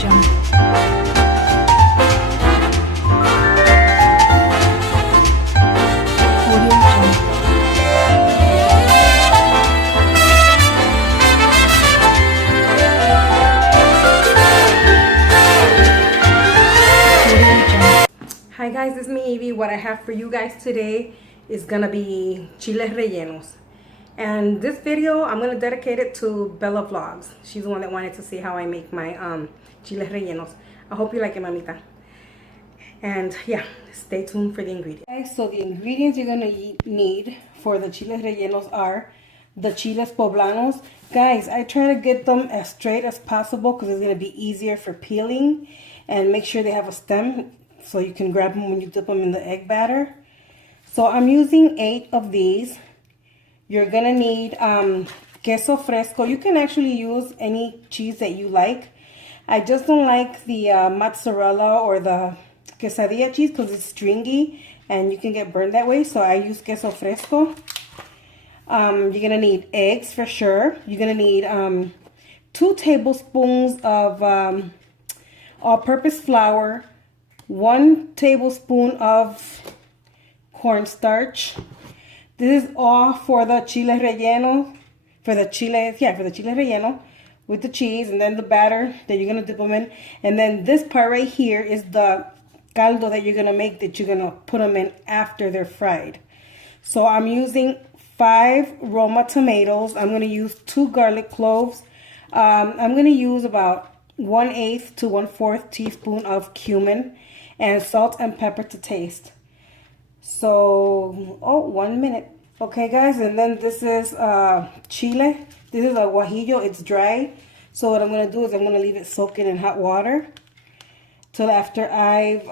Hi guys, it's me Evie. What I have for you guys today is gonna be chiles rellenos. And this video, I'm gonna dedicate it to Bella Vlogs. She's the one that wanted to see how I make my chiles rellenos. I hope you like it, mamita. And yeah, stay tuned for the ingredients. Okay, so the ingredients you're gonna need for the chiles rellenos are the chiles poblanos. Guys, I try to get them as straight as possible because it's gonna be easier for peeling, and make sure they have a stem so you can grab them when you dip them in the egg batter. So I'm using 8 of these. You're gonna need queso fresco. You can actually use any cheese that you like. I just don't like the mozzarella or the quesadilla cheese because it's stringy and you can get burned that way. So I use queso fresco. You're gonna need eggs for sure. You're gonna need 2 tablespoons of all-purpose flour, 1 tablespoon of cornstarch. This is all for the chile relleno, for the chile relleno with the cheese, and then the batter that you're gonna dip them in. And then this part right here is the caldo that you're gonna make, that you're gonna put them in after they're fried. So I'm using 5 Roma tomatoes. I'm gonna use 2 garlic cloves. I'm gonna use about 1/8 to 1/4 teaspoon of cumin, and salt and pepper to taste. So, 1 minute. Okay guys, and then this is chile. This is a guajillo, it's dry. So what I'm gonna do is I'm gonna leave it soaking in hot water till after I've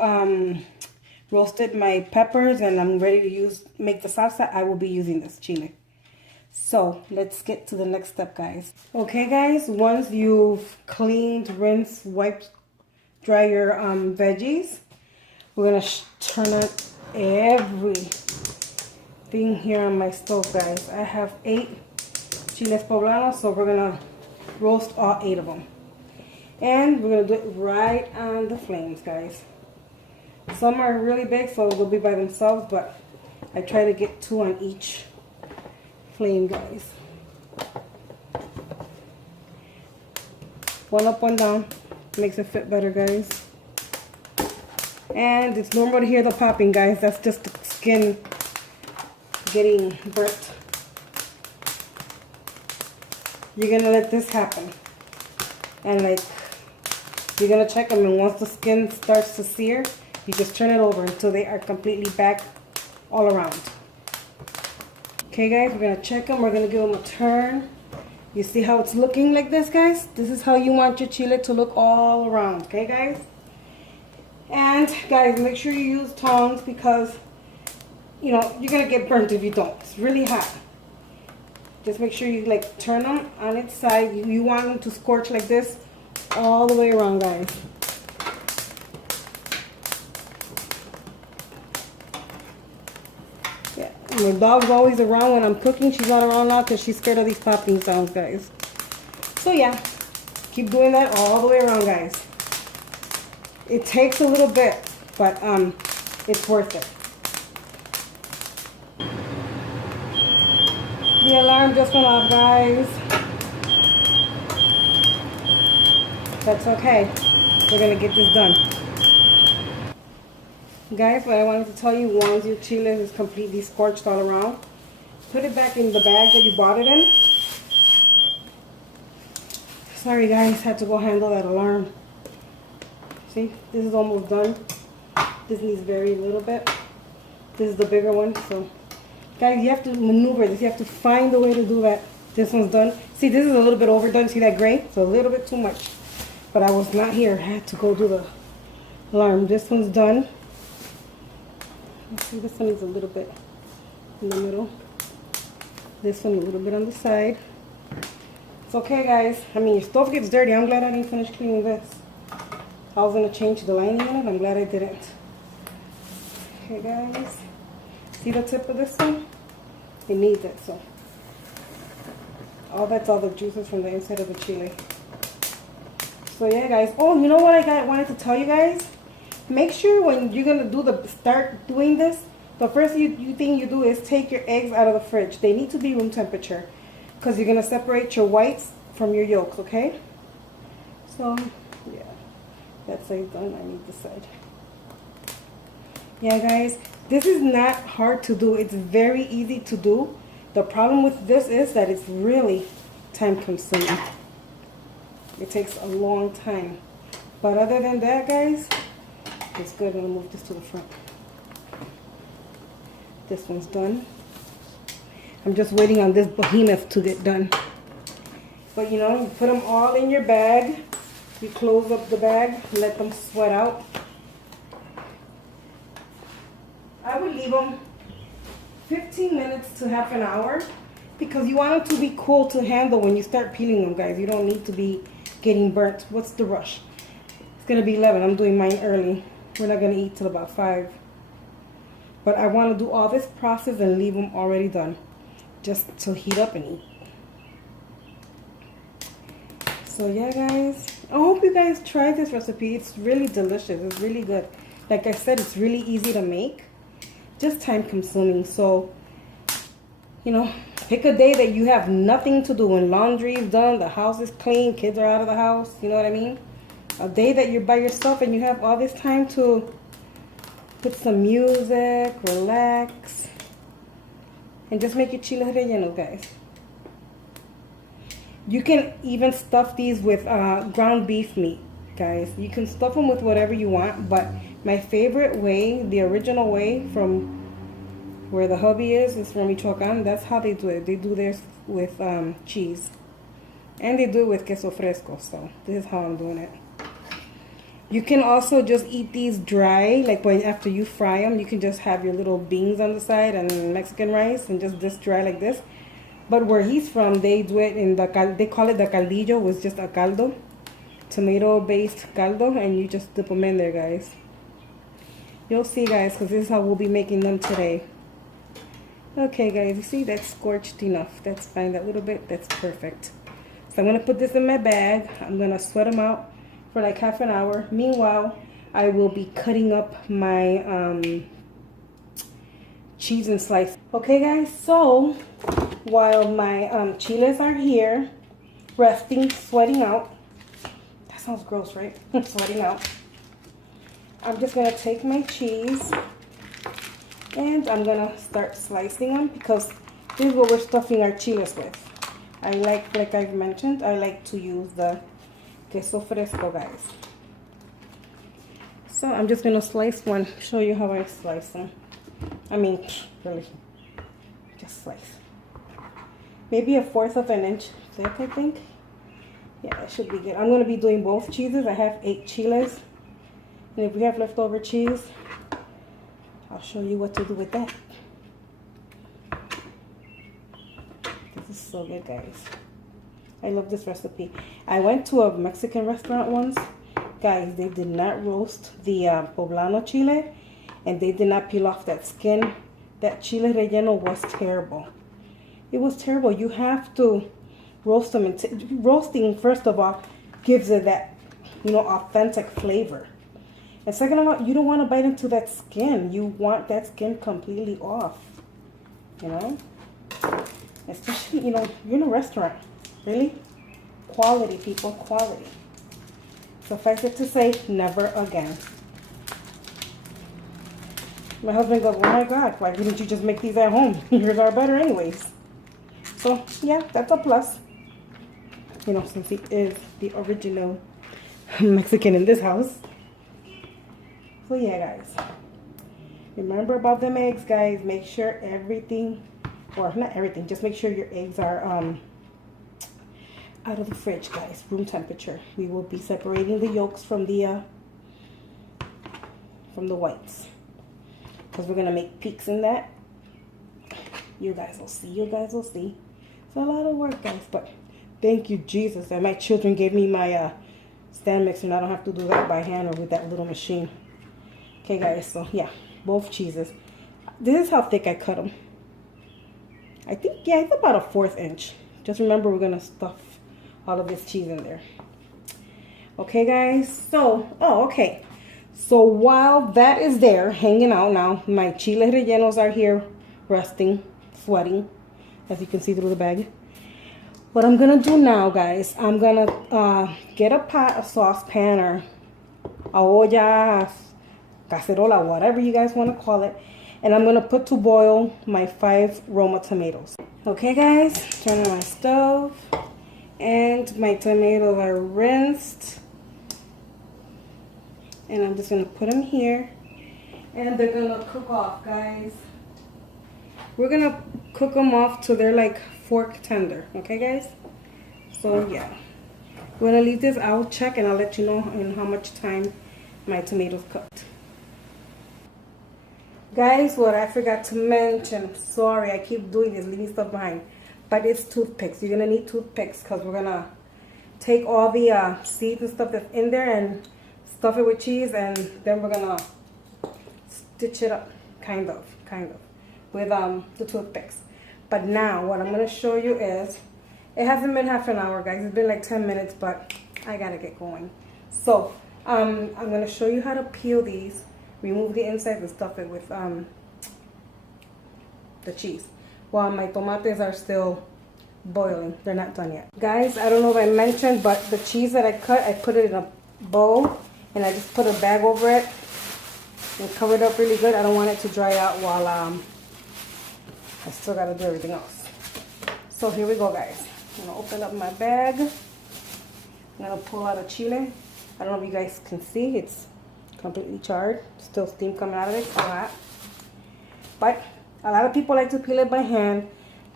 roasted my peppers and I'm ready to make the salsa. I will be using this chile. So let's get to the next step, guys. Okay guys, once you've cleaned, rinsed, wiped, dry your veggies, we're gonna turn on everything here on my stove, guys. I have 8 chiles poblanos, so we're gonna roast all 8 of them. And we're gonna do it right on the flames, guys. Some are really big, so they'll be by themselves, but I try to get 2 on each flame, guys. 1 up, 1 down. Makes it fit better, guys. And it's normal to hear the popping, guys. That's just the skin getting burnt. You're gonna let this happen, and you're gonna check them, and once the skin starts to sear, you just turn it over until they are completely back all around. Okay guys, we're gonna check them. We're gonna give them a turn. You see how it's looking like this, guys? This is how you want your chile to look all around. Okay guys? And guys, make sure you use tongs because you know you're gonna get burnt if you don't. It's really hot. Just make sure you turn them on its side. You want them to scorch like this all the way around, guys. Yeah, my dog's always around when I'm cooking. She's not around now because she's scared of these popping sounds, guys. So yeah, keep doing that all the way around, guys. It takes a little bit, but it's worth it. The alarm just went off, guys. That's okay. We're gonna get this done. Guys, what I wanted to tell you, once your chile is completely scorched all around, put it back in the bag that you bought it in. Sorry guys, had to go handle that alarm. See, this is almost done. This needs very little bit. This is the bigger one, so guys, you have to maneuver this. You have to find a way to do that. This one's done. See, this is a little bit overdone. See that gray? So a little bit too much. But I was not here. I had to go do the alarm. This one's done. Let's see, this one is a little bit in the middle. This one a little bit on the side. It's okay, guys. I mean, your stove gets dirty. I'm glad I didn't finish cleaning this. I was going to change the lining in it. I'm glad I didn't. Okay, guys. See the tip of this one? It needs it, so. That's all the juices from the inside of the chile. So yeah, guys. Oh, you know what I wanted to tell you guys? Make sure when you're gonna start doing this, the first thing you do is take your eggs out of the fridge. They need to be room temperature because you're gonna separate your whites from your yolks. Okay? So yeah, that side's done. I need this side. Yeah, guys, this is not hard to do. It's very easy to do. The problem with this is that it's really time consuming. It takes a long time. But other than that, guys, it's good. I'm going to move this to the front. This one's done. I'm just waiting on this behemoth to get done. But you know, you put them all in your bag. You close up the bag, let them sweat out. I would leave them 15 minutes to half an hour because you want them to be cool to handle when you start peeling them, guys. You don't need to be getting burnt. What's the rush? It's going to be 11. I'm doing mine early. We're not going to eat till about 5. But I want to do all this process and leave them already done just to heat up and eat. So yeah, guys, I hope you guys try this recipe. It's really delicious. It's really good. Like I said, it's really easy to make, just time consuming. So, you know, pick a day that you have nothing to do when laundry is done, the house is clean, kids are out of the house, you know what I mean? A day that you're by yourself and you have all this time to put some music, relax, and just make your chile relleno, guys. You can even stuff these with ground beef meat, guys. You can stuff them with whatever you want, but my favorite way, the original way from where the hubby is from Michoacan. That's how they do it. They do theirs with cheese. And they do it with queso fresco, so this is how I'm doing it. You can also just eat these dry, like after you fry them, you can just have your little beans on the side and Mexican rice and just this dry like this. But where he's from, they do it in they call it the caldillo, which is just a caldo, tomato-based caldo, and you just dip them in there, guys. You'll see, guys, because this is how we'll be making them today. Okay, guys, you see that's scorched enough. That's fine, that little bit, that's perfect. So I'm going to put this in my bag. I'm going to sweat them out for like half an hour. Meanwhile, I will be cutting up my cheese and slice. Okay, guys, so while my chiles are here, resting, sweating out. That sounds gross, right? Sweating out. I'm just going to take my cheese and I'm going to start slicing them because this is what we're stuffing our chiles with. I like I've mentioned, I like to use the queso fresco, guys. So I'm just going to slice one, show you how I slice them. I mean, really, just slice. Maybe 1/4 of an inch thick, I think. Yeah, that should be good. I'm going to be doing both cheeses. I have 8 chiles. And if we have leftover cheese, I'll show you what to do with that. This is so good, guys. I love this recipe. I went to a Mexican restaurant once. Guys, they did not roast the poblano chile. And they did not peel off that skin. That chile relleno was terrible. It was terrible. You have to roast them. Roasting, first of all, gives it that, you know, authentic flavor. And second of all, you don't want to bite into that skin. You want that skin completely off. You know? Especially, you know, you're in a restaurant. Really? Quality, people. Quality. Suffice it to say, never again. My husband goes, oh my God, why didn't you just make these at home? Yours are better anyways. So, yeah, that's a plus. You know, since he is the original Mexican in this house. So, yeah, guys. Remember about them eggs, guys. Make sure everything, or not everything, just make sure your eggs are out of the fridge, guys. Room temperature. We will be separating the yolks from the whites. Because we're going to make peaks in that. You guys will see. You guys will see. It's a lot of work, guys. But thank you, Jesus, that my children gave me my stand mixer. And I don't have to do that by hand or with that little machine. Okay, guys. So, yeah. Both cheeses. This is how thick I cut them. I think, yeah, it's about 1/4 inch. Just remember, we're going to stuff all of this cheese in there. Okay, guys. So, oh, okay. So while that is there hanging out now, my chile rellenos are here resting, sweating, as you can see through the bag. What I'm gonna do now, guys, I'm gonna get a pot, a saucepan, or a olla, cacerola, whatever you guys want to call it, and I'm gonna put to boil my 5 Roma tomatoes. Okay, guys, turn on my stove, and my tomatoes are rinsed, and I'm just gonna put them here, and they're gonna cook off, guys. We're gonna cook them off till they're like fork tender. Okay, guys. So yeah, we're gonna leave this. I'll check and I'll let you know in how much time my tomatoes cooked. Guys, what I forgot to mention, sorry, I keep doing this, leaving stuff behind, but it's toothpicks. You're gonna need toothpicks because we're gonna take all the seeds and stuff that's in there and stuff it with cheese, and then we're gonna stitch it up, kind of, with the toothpicks. But now, what I'm gonna show you is, it hasn't been half an hour, guys. It's been like 10 minutes, but I gotta get going. So, I'm gonna show you how to peel these. Remove the inside and stuff it with the cheese. While my tomates are still boiling. They're not done yet. Guys, I don't know if I mentioned, but the cheese that I cut, I put it in a bowl. And I just put a bag over it. And cover it up really good. I don't want it to dry out while I still gotta do everything else. So here we go, guys. I'm gonna open up my bag. I'm gonna pull out a chile. I don't know if you guys can see. It's completely charred, still steam coming out of it, so hot. But a lot of people like to peel it by hand.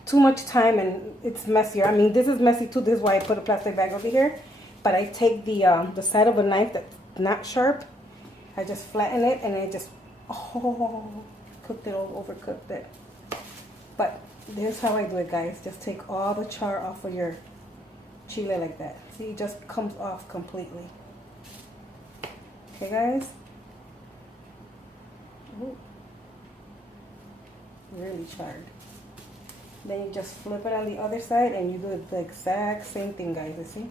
Too much time and it's messier. I mean, this is messy too. This is why I put a plastic bag over here. But I take the side of a knife that's not sharp. I just flatten it and it just cooked it, overcooked it. But this is how I do it, guys. Just take all the char off of your chile like that. See, it just comes off completely. Okay, guys. Ooh. Really charred. Then you just flip it on the other side and you do the exact same thing, guys. You see?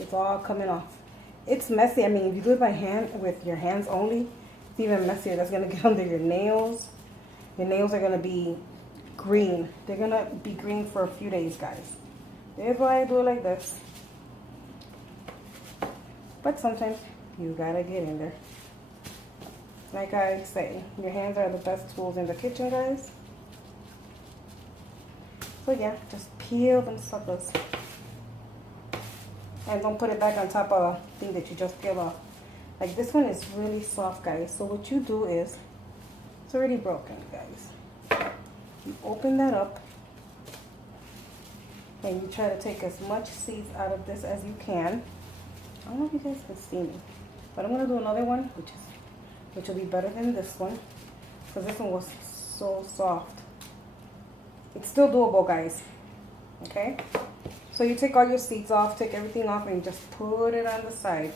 It's all coming off. It's messy. I mean, if you do it by hand, with your hands only, it's even messier. That's going to get under your nails. Your nails are going to be green. They're going to be green for a few days, guys. That's why I do it like this. But sometimes you gotta get in there. Like I say, your hands are the best tools in the kitchen, guys. So yeah, just peel them suckers. And don't put it back on top of a thing that you just peeled off. Like this one is really soft, guys. So what you do is, it's already broken, guys. You open that up and you try to take as much seeds out of this as you can. I don't know if you guys can see me, but I'm gonna do another one, which will be better than this one, because this one was so soft. It's still doable, guys. Okay, so you take all your seeds off, take everything off, and just put it on the side.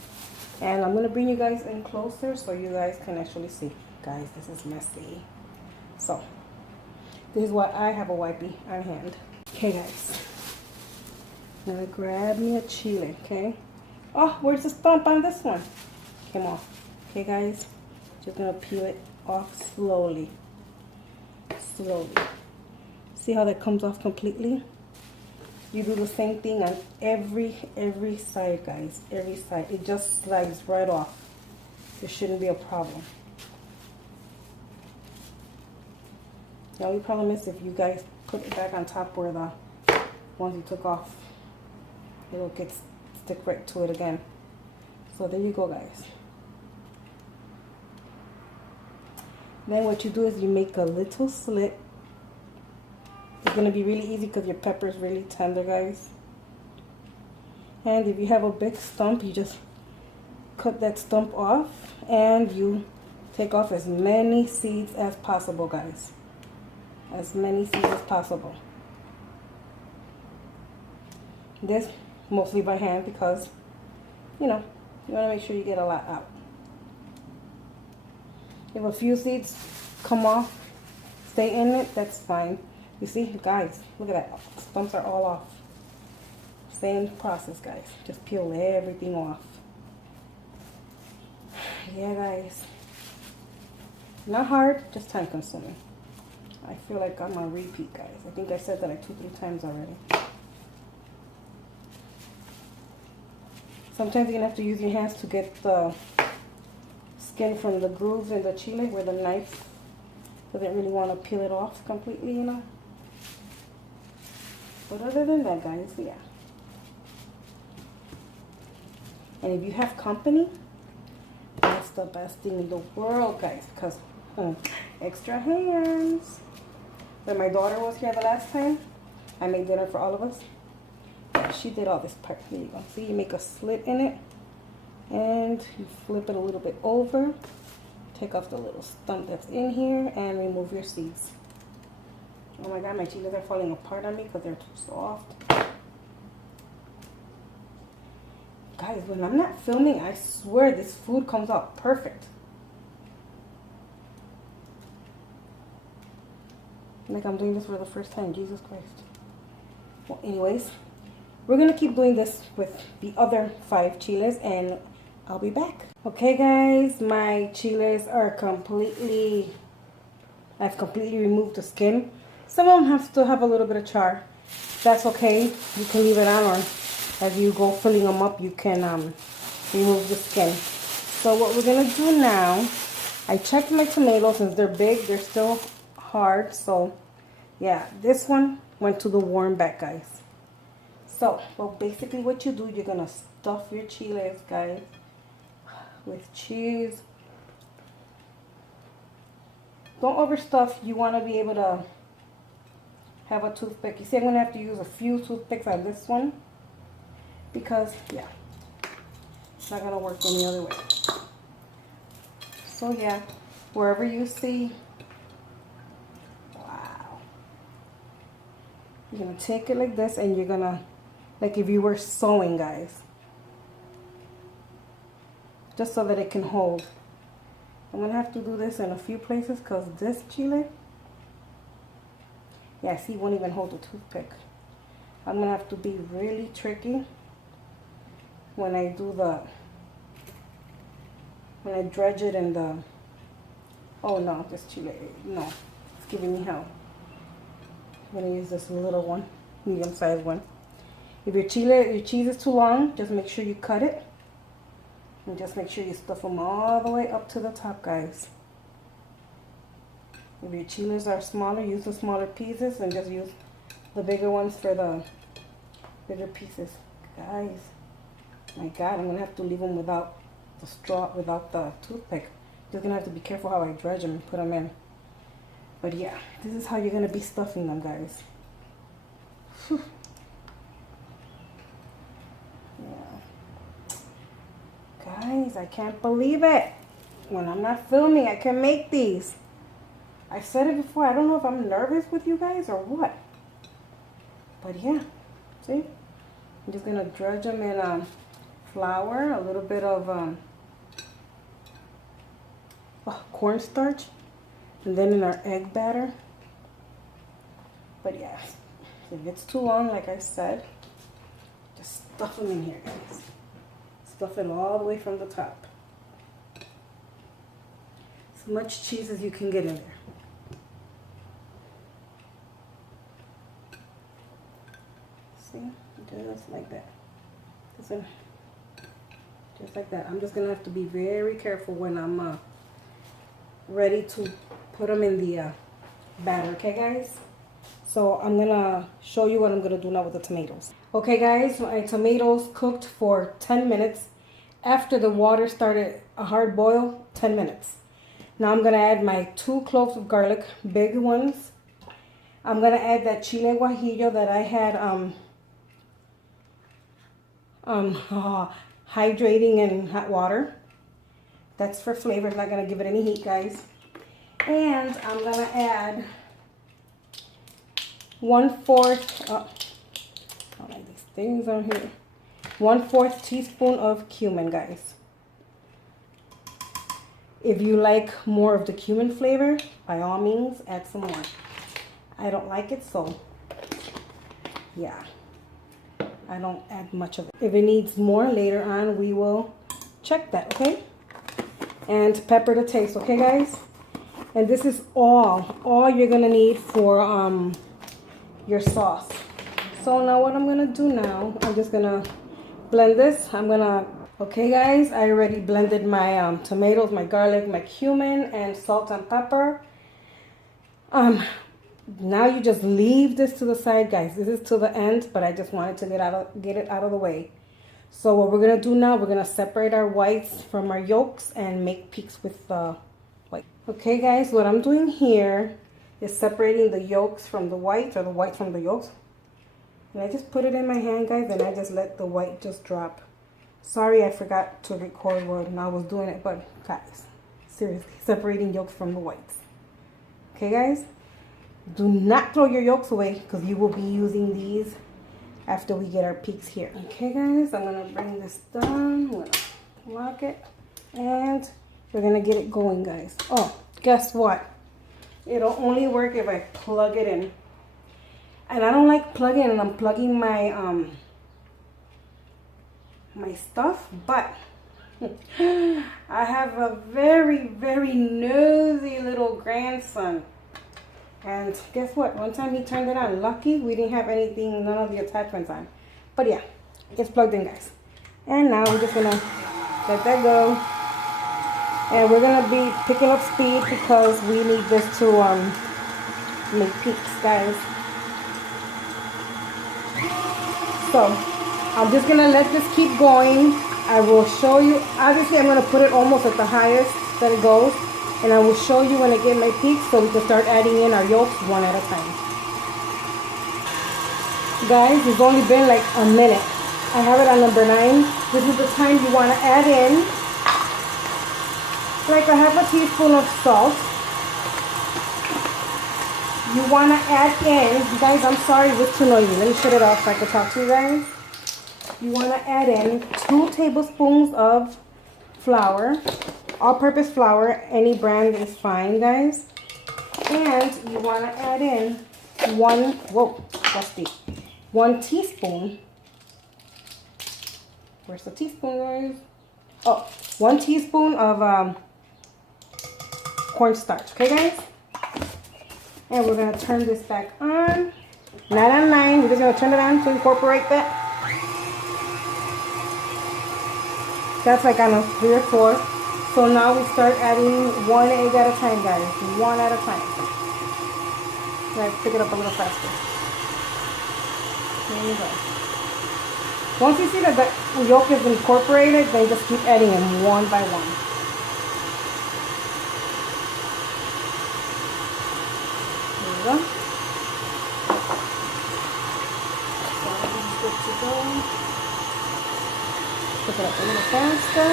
And I'm gonna bring you guys in closer so you guys can actually see. Guys, this is messy. So this is why I have a wipey on hand. Okay, guys, I'm gonna grab me a chile. Okay. Oh, where's the stump on this one? Came off. Okay, guys, just gonna peel it off slowly. Slowly. See how that comes off completely? You do the same thing on every side, guys. Every side. It just slides right off. There shouldn't be a problem. The only problem is if you guys put it back on top where the ones you took off, it'll stick right to it again. So there you go, guys. Then what you do is you make a little slit. It's going to be really easy because your pepper is really tender, guys. And if you have a big stump, you just cut that stump off and you take off as many seeds as possible, guys. As many seeds as possible. This mostly by hand because, you know, you want to make sure you get a lot out. If a few seeds come off, stay in it, that's fine. You see, guys, look at that. Stumps are all off. Same process, guys. Just peel everything off. Yeah, guys. Not hard, just time consuming. I feel like I'm on repeat, guys. I think I said that like 2-3 times already. Sometimes you're gonna have to use your hands to get the skin from the grooves in the chile where the knife doesn't really want to peel it off completely, you know. But other than that, guys, yeah. And if you have company, that's the best thing in the world, guys, because extra hands. When my daughter was here the last time, I made dinner for all of us. Yeah, she did all this part. Here you go. See, you make a slit in it, and you flip it a little bit over. Take off the little stump that's in here, and remove your seeds. Oh my God, my chiles are falling apart on me because they're too soft. Guys, when I'm not filming, I swear this food comes out perfect. Like I'm doing this for the first time, Jesus Christ. Well, anyways, we're gonna keep doing this with the other 5 chiles and I'll be back. Okay guys, my chiles are I've completely removed the skin. Some of them still have a little bit of char. That's okay, you can leave it on, or as you go filling them up, you can remove the skin. So what we're gonna do now, I checked my tomatoes. Since they're big, they're still hard. So yeah, this one went to the warm back, guys. So, well, basically what you do, you're gonna stuff your chiles, guys, with cheese. Don't overstuff. You want to be able to have a toothpick. You see, I'm gonna have to use a few toothpicks on this one because, yeah, it's not gonna work any other way. So yeah, wherever you see, wow, you're gonna take it like this, and you're gonna, like if you were sewing, guys, just so that it can hold. I'm gonna have to do this in a few places because this chile, yeah, see, it won't even hold a toothpick. I'm gonna have to be really tricky when I do when I dredge it in the, oh no, this chile, no, it's giving me hell. I'm gonna use this little one, medium-sized one. If your cheese is too long, just make sure you cut it. And just make sure you stuff them all the way up to the top, guys. If your chiles are smaller, use the smaller pieces and just use the bigger ones for the bigger pieces. Guys, my God, I'm going to have to leave them without the straw, without the toothpick. Just going to have to be careful how I dredge them and put them in. But yeah, this is how you're going to be stuffing them, guys. Whew. Guys, I can't believe it. When I'm not filming, I can make these. I said it before. I don't know if I'm nervous with you guys or what. But yeah, see? I'm just going to dredge them in flour, a little bit of cornstarch, and then in our egg batter. But yeah, if it's too long, like I said, just stuff them in here, guys. Stuff it all the way from the top. As much cheese as you can get in there. See? Just like that. Just like that. I'm just going to have to be very careful when I'm ready to put them in the batter. Okay, guys? So I'm going to show you what I'm going to do now with the tomatoes. Okay, guys, my tomatoes cooked for 10 minutes. After the water started a hard boil, 10 minutes. Now I'm going to add my 2 cloves of garlic, big ones. I'm going to add that chile guajillo that I had hydrating in hot water. That's for flavor. It's not going to give it any heat, guys. And I'm going to add 1/4, I like these things on here, 1/4 teaspoon of cumin, guys. If you like more of the cumin flavor, by all means, add some more. I don't like it, so yeah, I don't add much of it. If it needs more later on, we will check that, okay? and pepper to taste, okay guys? And this is all you're gonna need for your sauce. So now what I'm gonna do now, I'm just gonna blend this. Okay guys, I already blended my tomatoes, my garlic, my cumin, and salt and pepper. Now you just leave this to the side, guys. This is to the end, but I just wanted to get it out of the way. So what we're gonna do now, we're gonna separate our whites from our yolks and make peaks with the white. Okay guys, what I'm doing here is separating the yolks from the whites, or the whites from the yolks. And I just put it in my hand, guys, and I just let the white just drop. Sorry, I forgot to record when I was doing it, but guys, seriously, separating yolks from the whites. Okay guys, do not throw your yolks away because you will be using these after we get our peaks here. Okay guys, I'm gonna bring this down, I'm gonna lock it, and we're gonna get it going, guys. Oh, guess what? It'll only work if I plug it in. And I don't like plugging, and I'm plugging my my stuff, but I have a very, very nosy little grandson. And guess what? One time he turned it on. Lucky we didn't have anything, none of the attachments on. But yeah, it's plugged in, guys. And now we're just gonna let that go. And we're gonna be picking up speed because we need this to make peaks, guys. So I'm just gonna let this keep going. I will show you. Obviously, I'm gonna put it almost at the highest that it goes. And I will show you when I get my peaks so we can start adding in our yolks one at a time. Guys, it's only been like a minute. I have it on number 9. This is the time you want to add in like a half a teaspoon of salt. You want to add in, guys, I'm sorry, it was too noisy. Let me shut it off so I can talk to you guys. You want to add in 2 tablespoons of flour. All-purpose flour, any brand is fine, guys. And you want to add in 1 teaspoon. Where's the teaspoon, guys? Oh, 1 teaspoon of cornstarch, okay, guys? And we're going to turn this back on. Not on 9, we're just going to turn it on to incorporate that. That's like on a 3 or 4. So now we start adding 1 egg at a time, guys. 1 at a time. Let's pick it up a little faster. There you go. Once you see that the yolk is incorporated, then just keep adding them one by one. There you go. So this is good to go. Pick it up a little faster.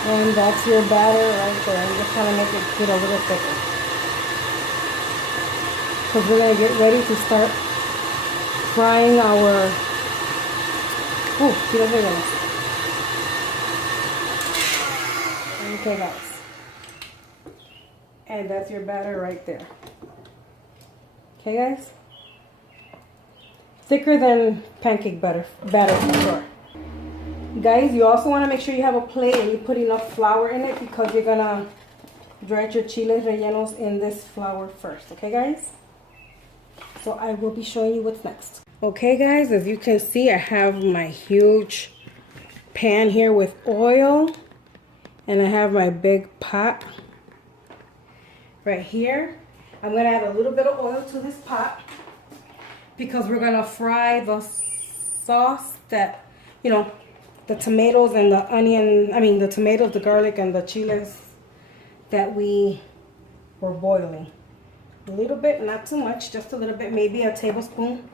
And that's your batter right there. I'm just trying to make it get a little thicker. Because we're going to get ready to start frying our... Oh, see the bigger. Okay, guys. And that's your batter right there. Okay, guys? Thicker than pancake batter for sure. Guys, you also want to make sure you have a plate and you put enough flour in it because you're going to dredge your chiles rellenos in this flour first. Okay, guys? So I will be showing you what's next. Okay, guys, as you can see, I have my huge pan here with oil. And I have my big pot right here. I'm going to add a little bit of oil to this pot because we're going to fry the sauce that, you know, the tomatoes and the onion, the tomatoes, the garlic, and the chiles that we were boiling. A little bit, not too much, just a little bit, maybe a tablespoon.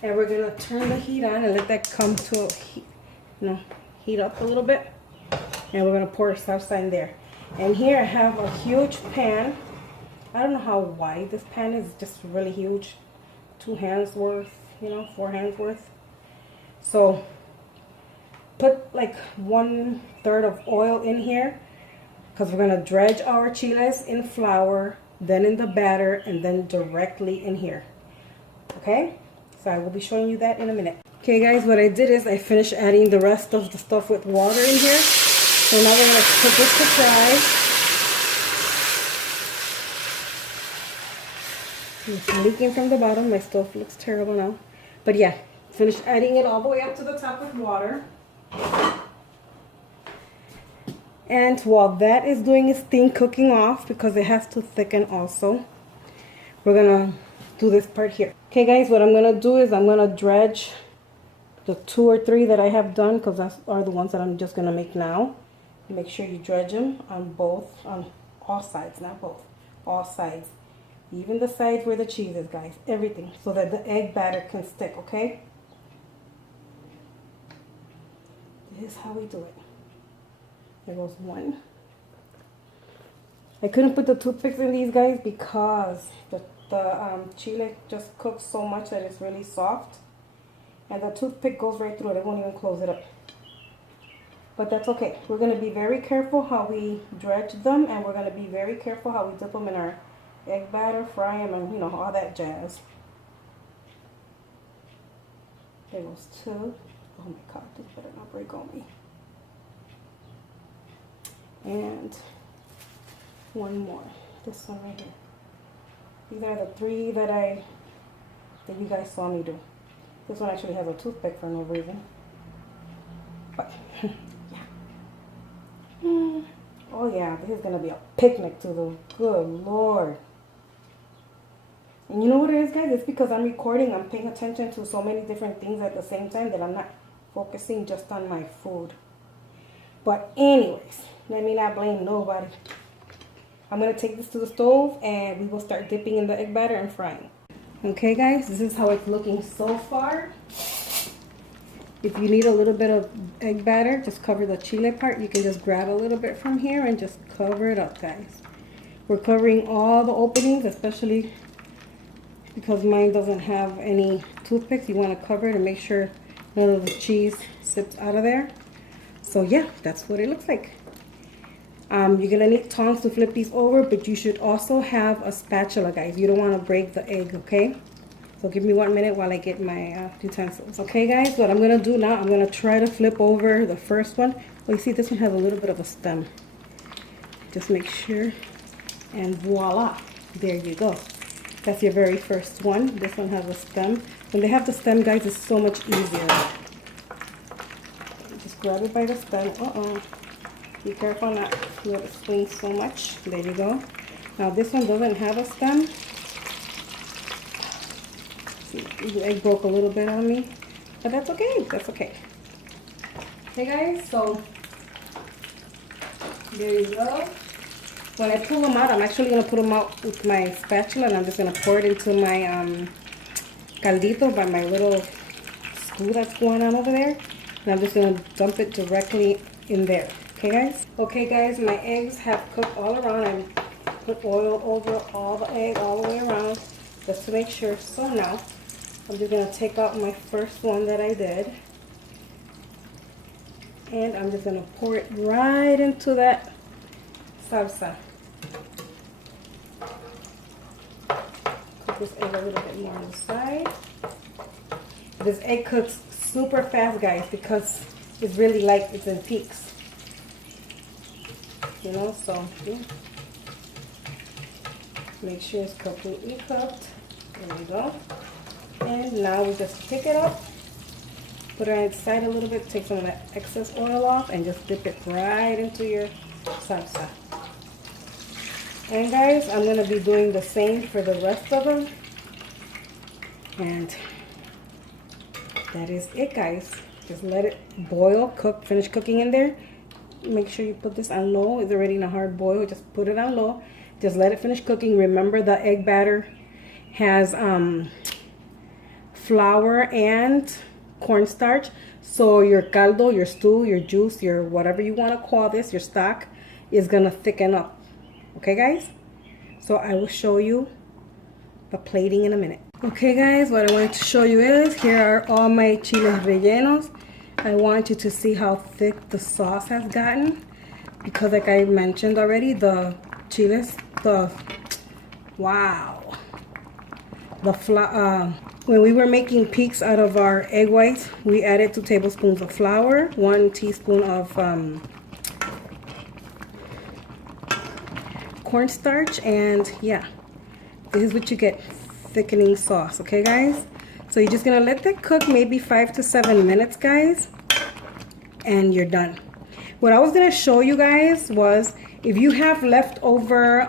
And we're gonna turn the heat on and let that come to, heat up a little bit. And we're gonna pour salsa in there. And here I have a huge pan. I don't know how wide this pan is, just really huge. 2 hands worth, 4 hands worth. So put like 1/3 of oil in here because we're going to dredge our chiles in flour, then in the batter, and then directly in here. Okay? So I will be showing you that in a minute. Okay guys, what I did is I finished adding the rest of the stuff with water in here. So now we're going to put this to fry. It's leaking from the bottom. My stove looks terrible now. But yeah, finished adding it all the way up to the top with water. And while that is doing its thing, cooking off, because it has to thicken also, we're going to do this part here. Okay guys, what I'm going to do is I'm going to dredge the 2 or 3 that I have done, because those are the ones that I'm just going to make now. Make sure you dredge them on all sides, not both, all sides. Even the sides where the cheese is, guys, everything, so that the egg batter can stick, okay? This is how we do it. There goes one. I couldn't put the toothpicks in these, guys, because the chile just cooks so much that it's really soft. And the toothpick goes right through it. It won't even close it up. But that's okay. We're going to be very careful how we dredge them. And we're going to be very careful how we dip them in our egg batter, fry them, and, you know, all that jazz. There goes 2. Oh my God, this better not break on me. And one more. This one right here. These are the 3 that you guys saw me do. This one actually has a toothpick for no reason. But, yeah. Oh yeah, this is going to be a picnic to the good Lord. And you know what it is, guys? It's because I'm recording. I'm paying attention to so many different things at the same time that I'm not focusing just on my food. But anyways, let me not blame nobody. I'm going to take this to the stove and we will start dipping in the egg batter and frying. Okay guys, this is how it's looking so far. If you need a little bit of egg batter, just cover the chile part. You can just grab a little bit from here and just cover it up, guys. We're covering all the openings, especially because mine doesn't have any toothpicks. You want to cover it and make sure none of the cheese sips out of there. So yeah, that's what it looks like. You're going to need tongs to flip these over, but you should also have a spatula, guys. You don't want to break the egg, okay? So give me 1 minute while I get my utensils. Okay, guys, what I'm going to do now, I'm going to try to flip over the first one. Well, you see, this one has a little bit of a stem. Just make sure, and voila, there you go. That's your very first one. This one has a stem. When they have the stem, guys, it's so much easier. Just grab it by the stem. Be careful not to let it swing so much. There you go. Now this one doesn't have a stem. See, the egg broke a little bit on me, but that's okay. That's okay. Okay, guys. So there you go. When I pull them out, I'm actually gonna put them out with my spatula, and I'm just gonna pour it into my caldito by my little stew that's going on over there, and I'm just gonna dump it directly in there. Okay guys? Okay guys, my eggs have cooked all around. I put oil over all the egg all the way around just to make sure. So now I'm just going to take out my first one that I did. And I'm just going to pour it right into that salsa. Cook this egg a little bit more on the side. This egg cooks super fast, guys, because it's really light. It's in peaks. You know, so yeah. Make sure it's completely cooked. There we go. And now we just pick it up, put it on its side a little bit, take some of that excess oil off, and just dip it right into your salsa. And guys, I'm going to be doing the same for the rest of them. And that is it, guys. Just let it boil, cook, finish cooking in there. Make sure you put this on low. It's already in a hard boil. Just put it on low. Just let it finish cooking. Remember, the egg batter has flour and cornstarch. So your caldo, your stew, your juice, your whatever you want to call this, your stock, is going to thicken up. Okay, guys? So I will show you the plating in a minute. Okay, guys, what I wanted to show you is, here are all my chiles rellenos. I want you to see how thick the sauce has gotten, because like I mentioned already, the chiles, wow, When we were making peaks out of our egg whites, we added 2 tablespoons of flour, 1 teaspoon of cornstarch, and yeah, this is what you get, thickening sauce. Okay guys, so you're just gonna let that cook maybe 5 to 7 minutes guys, and you're done. What I was gonna show you guys was, if you have leftover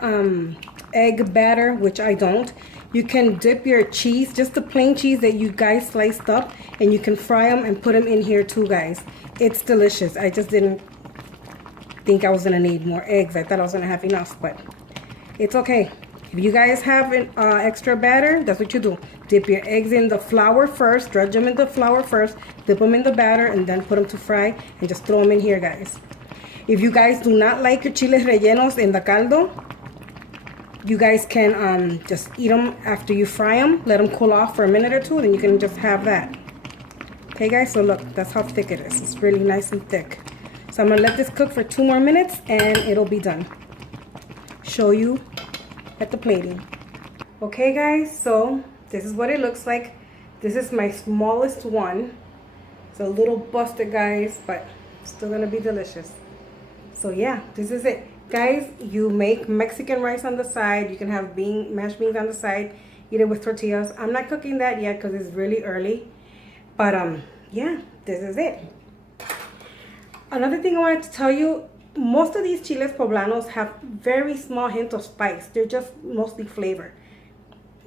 egg batter, which I don't, you can dip your cheese, just the plain cheese that you guys sliced up, and you can fry them and put them in here too guys. It's delicious. I just didn't think I was gonna need more eggs. I thought I was gonna have enough, but it's okay. If you guys have an extra batter, that's what you do. Dip your eggs in the flour first, dredge them in the flour first, dip them in the batter, and then put them to fry, and just throw them in here guys. If you guys do not like your chiles rellenos in the caldo, you guys can just eat them after you fry them. Let them cool off for a minute or two, then you can just have that. Okay guys, so look, that's how thick it is. It's really nice and thick. So I'm gonna let this cook for 2 more minutes and it'll be done. Show you at the plating. Okay guys, so this is what it looks like. This is my smallest one. It's a little busted guys, but still gonna be delicious. So yeah, this is it. Guys, you make Mexican rice on the side. You can have mashed beans on the side. Eat it with tortillas. I'm not cooking that yet because it's really early. But yeah, this is it. Another thing I wanted to tell you, most of these chiles poblanos have very small hint of spice. They're just mostly flavor.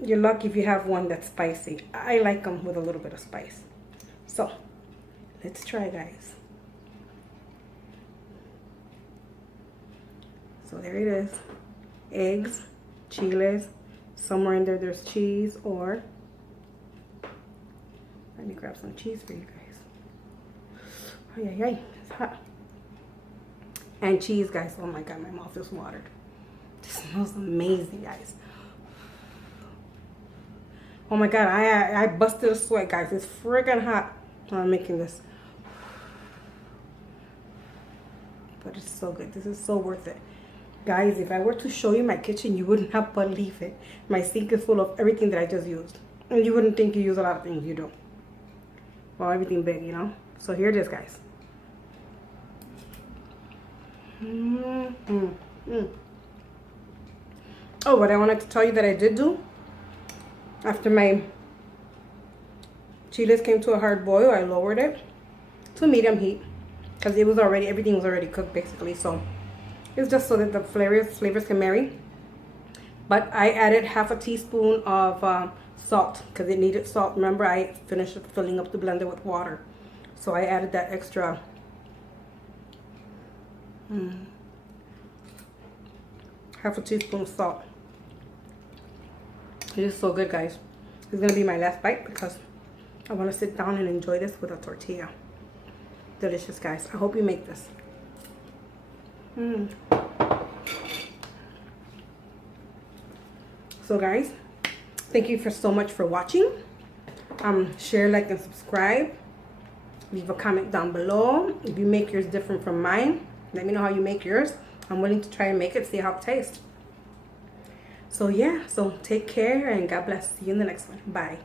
You're lucky if you have one that's spicy. I like them with a little bit of spice. So, let's try guys. So there it is. Eggs, chiles, somewhere in there there's cheese, or let me grab some cheese for you guys. Oh yeah, it's hot. And cheese guys, oh my god, my mouth is watered. This smells amazing guys. Oh my god, I busted a sweat guys. It's freaking hot when I'm making this. But it's so good. This is so worth it. Guys, if I were to show you my kitchen, you would not believe it. My sink is full of everything that I just used. And you wouldn't think you use a lot of things, you do. Well, everything big, you know? So here it is, guys. Oh, what I wanted to tell you that I did do, after my chiles came to a hard boil, I lowered it to medium heat. Because it was already, everything was already cooked basically, so it's just so that the flavors can marry. But I added half a teaspoon of salt because it needed salt. Remember, I finished filling up the blender with water, so I added that extra. Half a teaspoon of salt. It is so good, guys. It's gonna be my last bite because I want to sit down and enjoy this with a tortilla. Delicious, guys. I hope you make this. So guys, thank you so much for watching. Share, like, and subscribe. Leave a comment down below if you make yours different from mine. Let me know how you make yours. I'm willing to try and make it, see how it tastes. So yeah, so take care and God bless. See you in the next one. Bye.